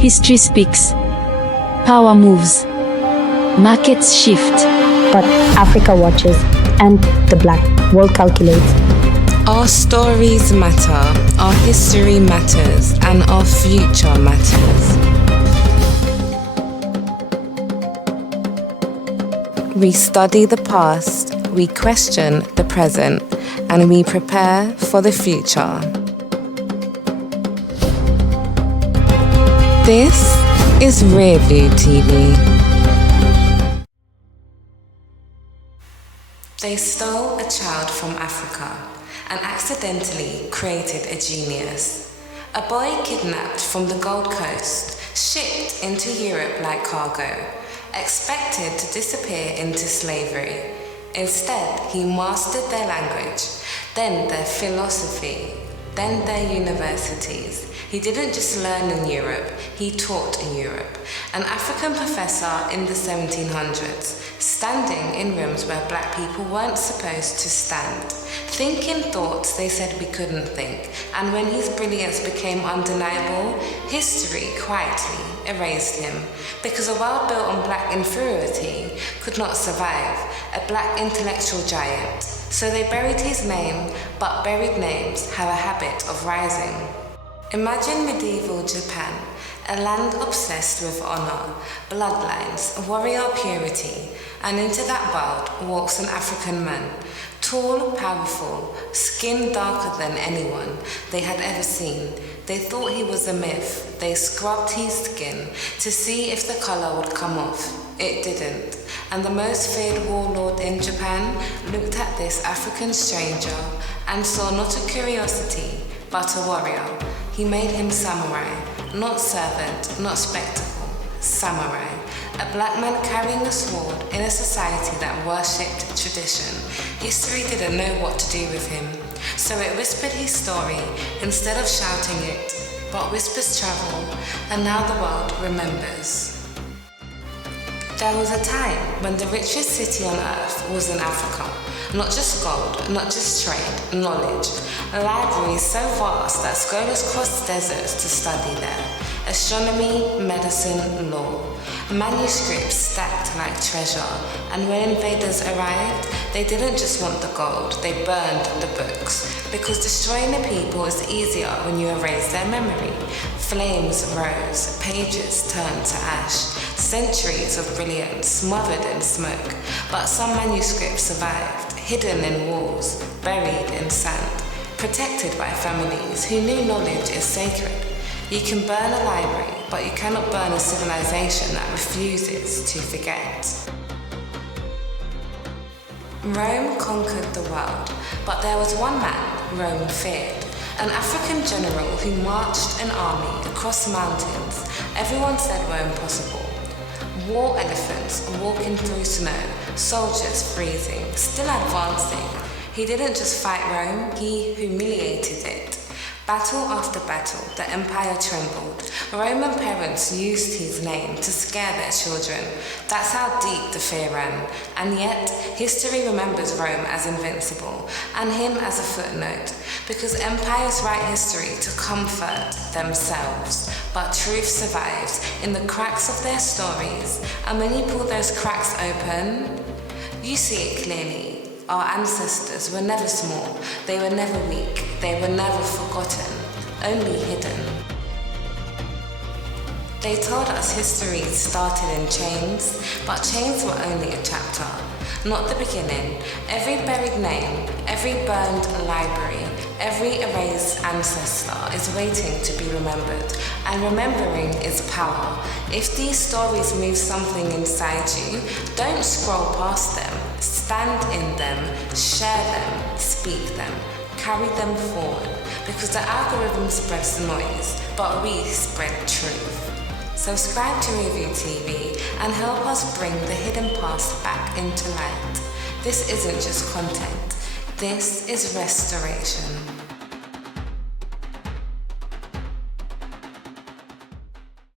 History speaks. Power moves. Markets shift. But Africa watches, and the black world calculates. Our stories matter, our history matters, and our future matters. We study the past, we question the present, and we prepare for the future. This is RearView TV. They stole a child from Africa and accidentally created a genius. A boy kidnapped from the Gold Coast, shipped into Europe like cargo, expected to disappear into slavery. Instead, he mastered their language, then their philosophy, then their universities. He didn't just learn in Europe, he taught in Europe. An African professor in the 1700s, standing in rooms where black people weren't supposed to stand, thinking thoughts they said we couldn't think, and when his brilliance became undeniable, history quietly erased him, because a world built on black inferiority could not survive a black intellectual giant. So they buried his name, but buried names have a habit of rising. Imagine medieval Japan, a land obsessed with honor, bloodlines, warrior purity, and into that world walks an African man, tall, powerful, skin darker than anyone they had ever seen. They thought he was a myth. They scrubbed his skin to see if the color would come off. It didn't. And the most feared warlord in Japan looked at this African stranger and saw not a curiosity, but a warrior. He made him samurai, not servant, not spectacle, samurai. A black man carrying a sword in a society that worshipped tradition. History didn't know what to do with him, so it whispered his story instead of shouting it. But whispers travel, and now the world remembers. There was a time when the richest city on earth was in Africa. Not just gold, not just trade, knowledge. Libraries so vast that scholars crossed deserts to study there. Astronomy, medicine, law. Manuscripts stacked like treasure, and when invaders arrived, they didn't just want the gold, they burned the books, because destroying the people is easier when you erase their memory. Flames rose, pages turned to ash, centuries of brilliance smothered in smoke, but some manuscripts survived, hidden in walls, buried in sand, protected by families who knew knowledge is sacred. You can burn a library, but you cannot burn a civilization that refuses to forget. Rome conquered the world, but there was one man Rome feared. An African general who marched an army across mountains everyone said were impossible. War elephants walking through snow, soldiers freezing, still advancing. He didn't just fight Rome, he humiliated it. Battle after battle, the empire trembled. Roman parents used his name to scare their children. That's how deep the fear ran. And yet, history remembers Rome as invincible, and him as a footnote, because empires write history to comfort themselves. But truth survives in the cracks of their stories, and when you pull those cracks open, you see it clearly. Our ancestors were never small, they were never weak, they were never forgotten, only hidden. They told us history started in chains, but chains were only a chapter, not the beginning. Every buried name, every burned library, every erased ancestor is waiting to be remembered, and remembering is power. If these stories move something inside you, don't scroll past them. Stand in them, share them, speak them, carry them forward, because the algorithm spreads noise, but we spread truth. Subscribe to RearView TV and help us bring the hidden past back into light. This isn't just content, this is restoration.